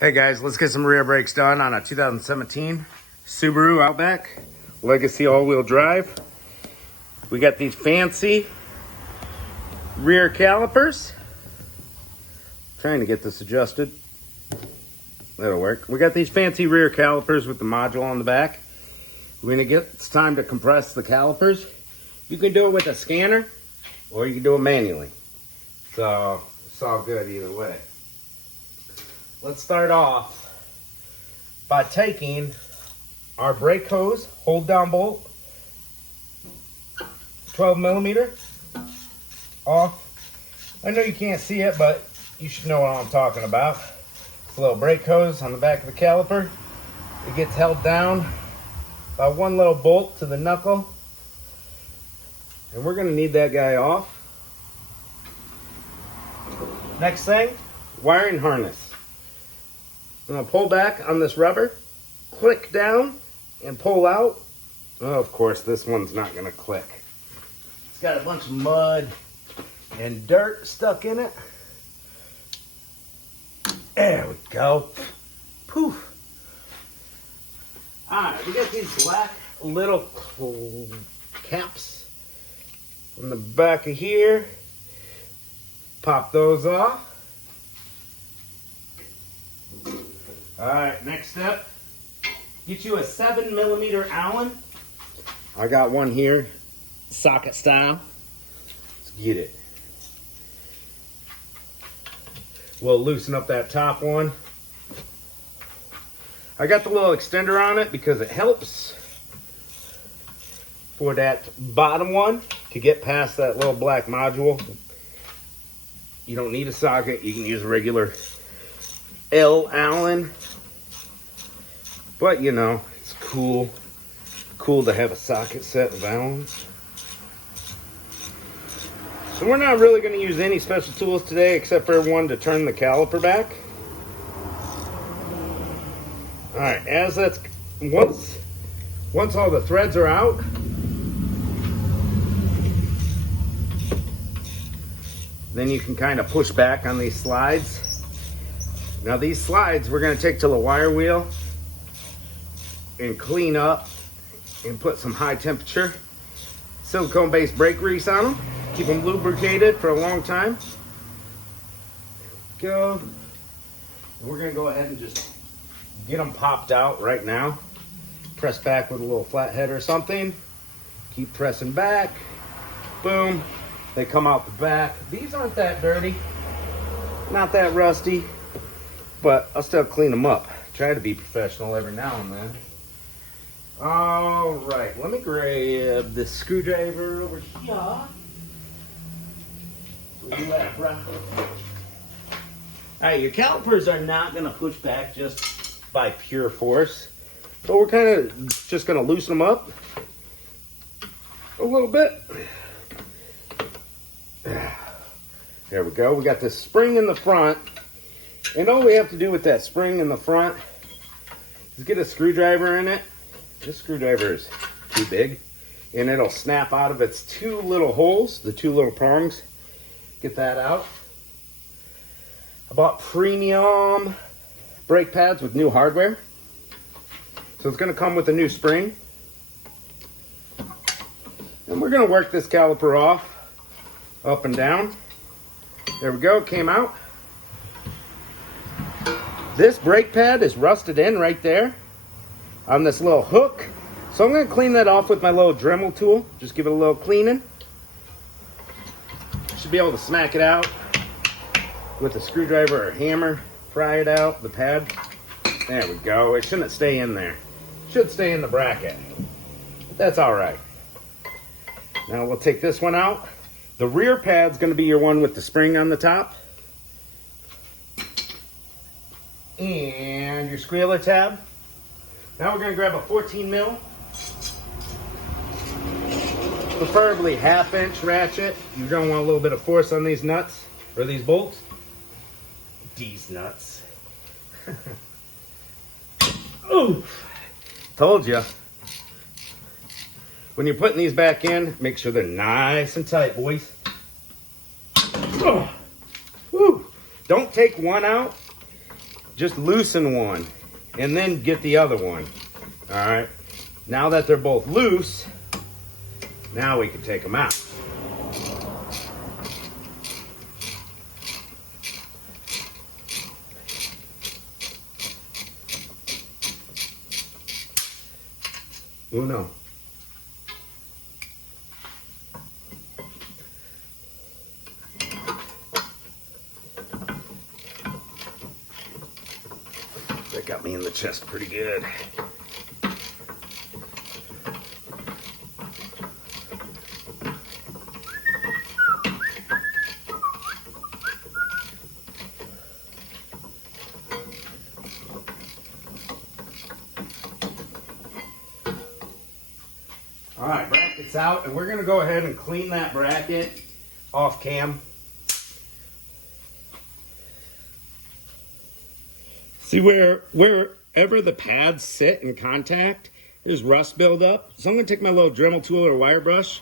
Hey guys, let's get some rear brakes done on a 2017 Subaru Outback Legacy all-wheel drive. We got these fancy rear calipers. Trying to get this adjusted. That'll work. We got these fancy rear calipers with the module on the back. It's time to compress the calipers. You can do it with a scanner or you can do it manually. So it's all good either way. Let's start off by taking our brake hose, hold down bolt, 12 millimeter off. I know you can't see it, but you should know what I'm talking about. It's a little brake hose on the back of the caliper. It gets held down by one little bolt to the knuckle. And we're gonna need that guy off. Next thing, wiring harness. I'm gonna pull back on this rubber, click down, and pull out. Oh, of course, this one's not gonna click. It's got a bunch of mud and dirt stuck in it. There we go. Poof. All right, we got these black little caps on the back of here. Pop those off. All right, next step, get you a 7 millimeter Allen. I got one here, socket style. Let's get it. We'll loosen up that top one. I got the little extender on it because it helps for that bottom one to get past that little black module. You don't need a socket, you can use a regular L Allen. But you know, it's cool to have a socket set of Allens. So we're not really going to use any special tools today except for one to turn the caliper back. All right, as that's once all the threads are out, then you can kind of push back on these slides. Now these slides we're going to take to the wire wheel and clean up and put some high temperature silicone based brake grease on them. Keep them lubricated for a long time. There we go. We're going to go ahead and just get them popped out right now. Press back with a little flathead or something. Keep pressing back. Boom. They come out the back. These aren't that dirty. Not that rusty. But I'll still clean them up. Try to be professional every now and then. All right, let me grab the screwdriver over here. Where you at, bro? All right, your calipers are not gonna push back just by pure force. So we're kind of just gonna loosen them up a little bit. There we go. We got this spring in the front. And all we have to do with that spring in the front is get a screwdriver in it. This screwdriver is too big. And it'll snap out of its two little holes, the two little prongs. Get that out. I bought premium brake pads with new hardware. So it's going to come with a new spring. And we're going to work this caliper off, up and down. There we go, it came out. This brake pad is rusted in right there on this little hook. So I'm going to clean that off with my little Dremel tool. Just give it a little cleaning. Should be able to smack it out with a screwdriver or hammer. Pry it out, the pad. There we go. It shouldn't stay in there. It should stay in the bracket. But that's all right. Now we'll take this one out. The rear pad's going to be your one with the spring on the top. And your squealer tab. Now we're going to grab a 14 mil, preferably 1/2 inch ratchet. You're going to want a little bit of force on these nuts, or these bolts. These nuts. Ooh, told you. When you're putting these back in, make sure they're nice and tight, boys. Oh. Woo. Don't take one out. just loosen one and then get the other one. All right. Now that they're both loose, now we can take them out. Uno. That got me in the chest pretty good. All right, bracket's out, and we're gonna go ahead and clean that bracket off cam. See wherever the pads sit in contact, there's rust buildup. So I'm gonna take my little Dremel tool or wire brush,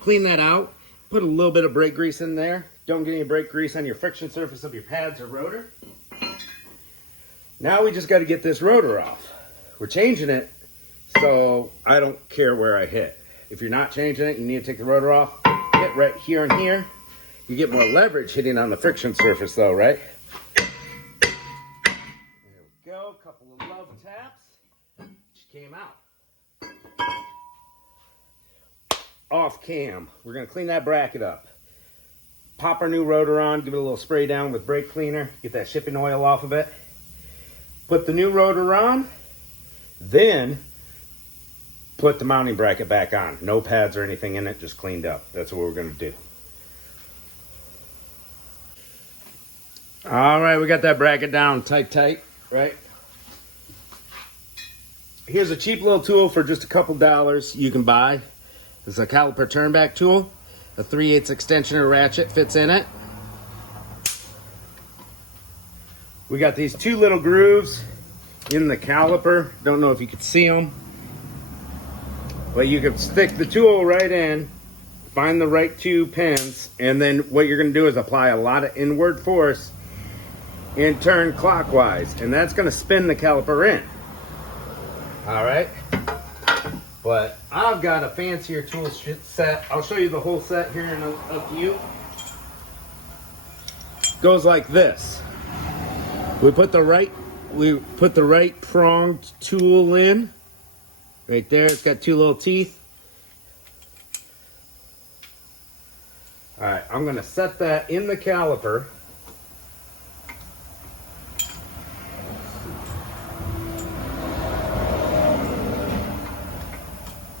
clean that out, put a little bit of brake grease in there. Don't get any brake grease on your friction surface of your pads or rotor. Now we just gotta get this rotor off. We're changing it, so I don't care where I hit. If you're not changing it, you need to take the rotor off. Hit right here and here. You get more leverage hitting on the friction surface though, right? There we go, couple of love taps. She came out. Off cam, we're gonna clean that bracket up. Pop our new rotor on, give it a little spray down with brake cleaner, get that shipping oil off of it. Put the new rotor on, then put the mounting bracket back on. No pads or anything in it, just cleaned up. That's what we're gonna do. All right, we got that bracket down tight, right? Here's a cheap little tool for just a couple dollars you can buy. It's a caliper turnback tool. A 3/8 extensioner ratchet fits in it. We got these two little grooves in the caliper. Don't know if you could see them, but you can stick the tool right in, find the right two pins, and then what you're gonna do is apply a lot of inward force and turn clockwise, and that's gonna spin the caliper in. All right, but I've got a fancier tool set. I'll show you the whole set here in a few. Goes like this. We put the right pronged tool in. Right there, it's got two little teeth. All right, I'm gonna set that in the caliper.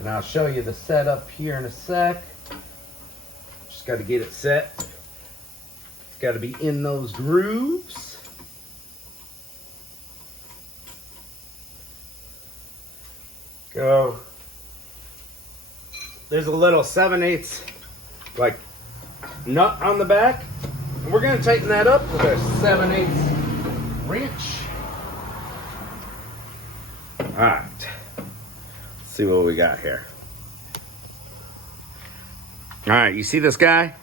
And I'll show you the setup here in a sec. Just gotta get it set. It's gotta be in those grooves. Go. There's a little 7/8 like nut on the back, and we're gonna tighten that up with a 7/8 wrench. All right, let's see what we got here. All right, you see this guy?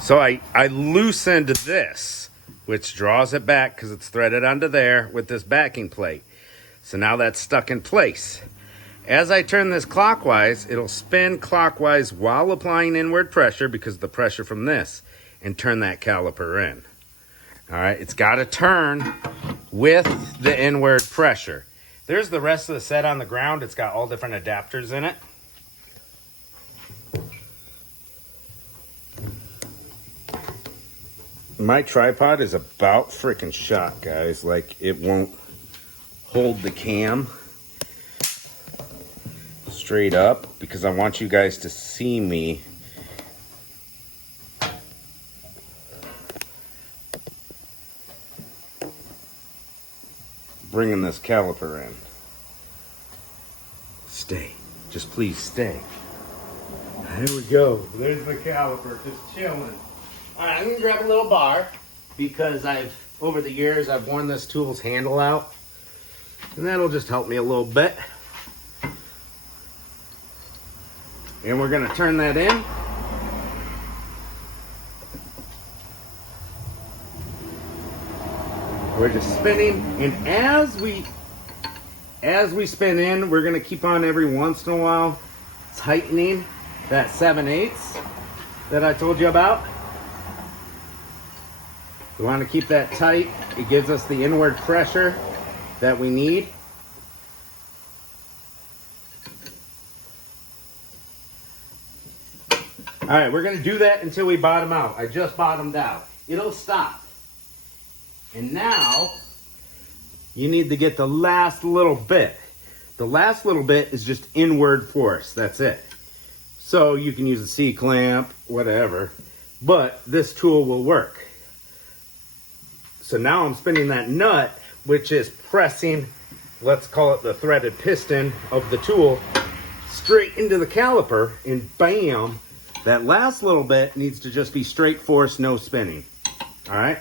So I loosened this, which draws it back because it's threaded onto there with this backing plate. So now that's stuck in place. As I turn this clockwise, it'll spin clockwise while applying inward pressure because of the pressure from this, and turn that caliper in. All right, it's got to turn with the inward pressure. There's the rest of the set on the ground. It's got all different adapters in it. My tripod is about freaking shot, guys. Like, it won't hold the cam straight up because I want you guys to see me bringing this caliper in. Stay, just please stay. There we go. There's the caliper just chilling. All right, I'm gonna grab a little bar because over the years I've worn this tool's handle out, and that'll just help me a little bit. And we're gonna turn that in. We're just spinning, and as we spin in, we're gonna keep on every once in a while tightening that 7/8 that I told you about. We want to keep that tight. It gives us the inward pressure that we need. All right, we're gonna do that until we bottom out. I just bottomed out. It'll stop. And now, you need to get the last little bit. The last little bit is just inward force, that's it. So you can use a C-clamp, whatever, but this tool will work. So now I'm spinning that nut, which is pressing, let's call it the threaded piston of the tool, straight into the caliper, and bam, that last little bit needs to just be straight force, no spinning. All right?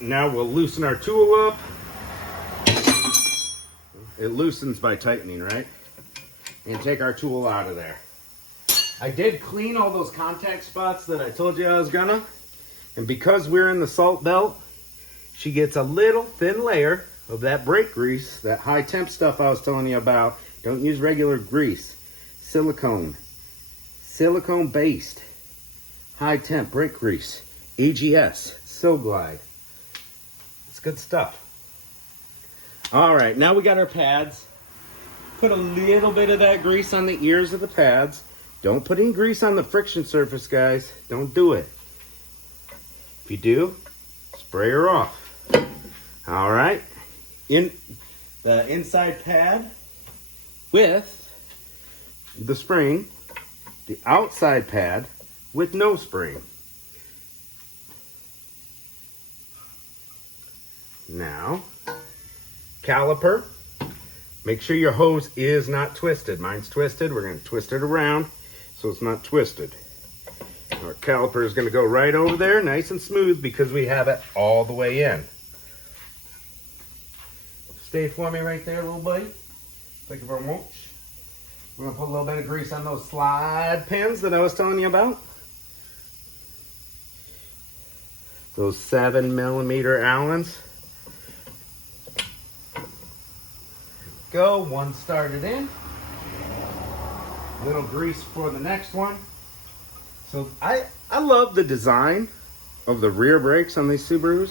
Now we'll loosen our tool up. It loosens by tightening, right? And take our tool out of there. I did clean all those contact spots that I told you I was gonna. And because we're in the salt belt, she gets a little thin layer of that brake grease, that high temp stuff I was telling you about. Don't use regular grease. Silicone based, high temp brake grease, AGS, Glide. It's good stuff. All right, now we got our pads. Put a little bit of that grease on the ears of the pads. Don't put any grease on the friction surface, guys. Don't do it. If you do, spray her off. All right, in the inside pad with the spring, the outside pad with no spring. Now, caliper. Make sure your hose is not twisted. Mine's twisted. We're going to twist it around so it's not twisted. Our caliper is going to go right over there, nice and smooth, because we have it all the way in. Stay for me right there, little buddy. Thank you very much. We're going to put a little bit of grease on those slide pins that I was telling you about. Those 7mm Allens. Go, one started in. Little grease for the next one. So I love the design of the rear brakes on these Subarus.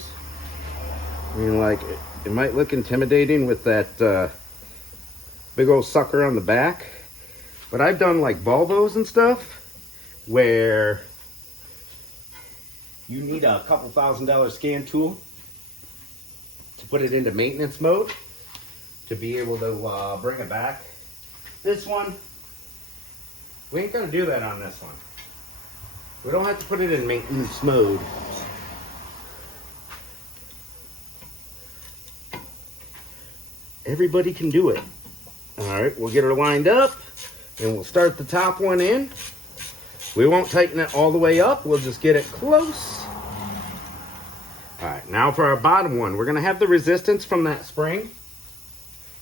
I mean, like, it might look intimidating with that big old sucker on the back, but I've done like Volvos and stuff where you need a couple $1,000 scan tool to put it into maintenance mode to be able to bring it back. This one, we ain't gonna do that on this one. We don't have to put it in maintenance mode. Everybody can do it. All right, we'll get her lined up and we'll start the top one in. We won't tighten it all the way up. We'll just get it close. All right, now for our bottom one, we're gonna have the resistance from that spring.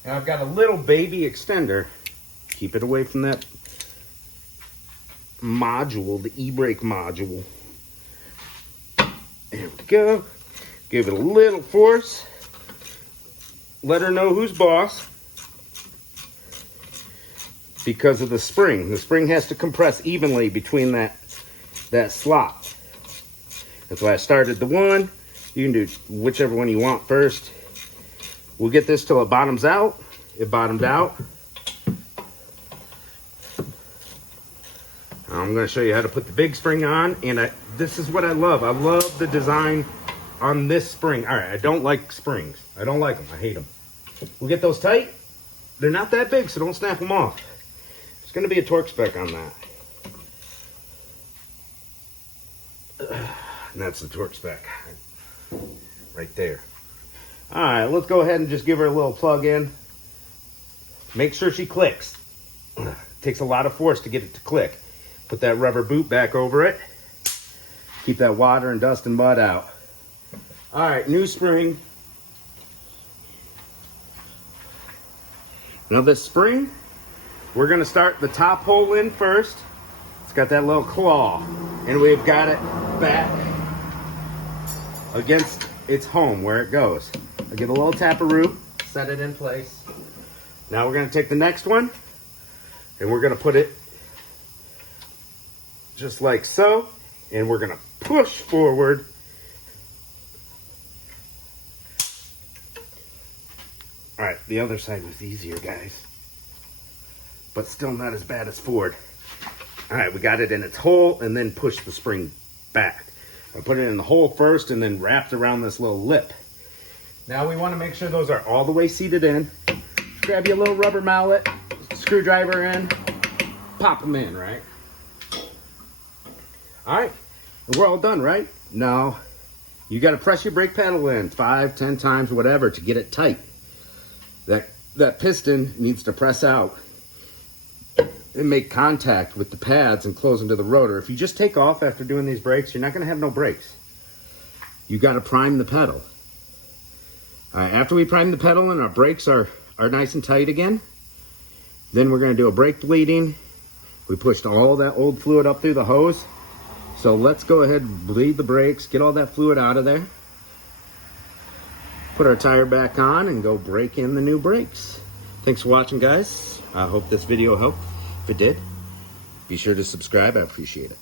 And I've got a little baby extender. Keep it away from that module, the e-brake module. There we go. Give it a little force. Let her know who's boss. Because of the spring. The spring has to compress evenly between that slot. That's why I started the one. You can do whichever one you want first. We'll get this till it bottoms out. It bottomed out. I'm going to show you how to put the big spring on, and this is what I love. I love the design on this spring. All right, I don't like springs. I don't like them. I hate them. We'll get those tight. They're not that big, so don't snap them off. There's going to be a torque spec on that. And that's the torque spec right there. All right, let's go ahead and just give her a little plug in. Make sure she clicks. It takes a lot of force to get it to click. Put that rubber boot back over it. Keep that water and dust and mud out. All right, new spring. Now this spring, we're gonna start the top hole in first. It's got that little claw, and we've got it back against its home where it goes. I'll give a little taparoo, set it in place. Now we're gonna take the next one and we're gonna put it just like so, and we're gonna push forward. All right, the other side was easier, guys, but still not as bad as Ford. All right, we got it in its hole and then push the spring back. I put it in the hole first and then wrapped around this little lip. Now we want to make sure those are all the way seated in. Grab your little rubber mallet, screwdriver in, pop them in, right? All right, and we're all done, right? Now, you got to press your brake pedal in 5, 10 times, whatever, to get it tight. That piston needs to press out and make contact with the pads and close into the rotor. If you just take off after doing these brakes, you're not going to have no brakes. You got to prime the pedal. All right, after we prime the pedal and our brakes are nice and tight again, then we're going to do a brake bleeding. We pushed all that old fluid up through the hose. So let's go ahead and bleed the brakes, get all that fluid out of there. Put our tire back on and go brake in the new brakes. Thanks for watching, guys. I hope this video helped. If it did, be sure to subscribe. I appreciate it.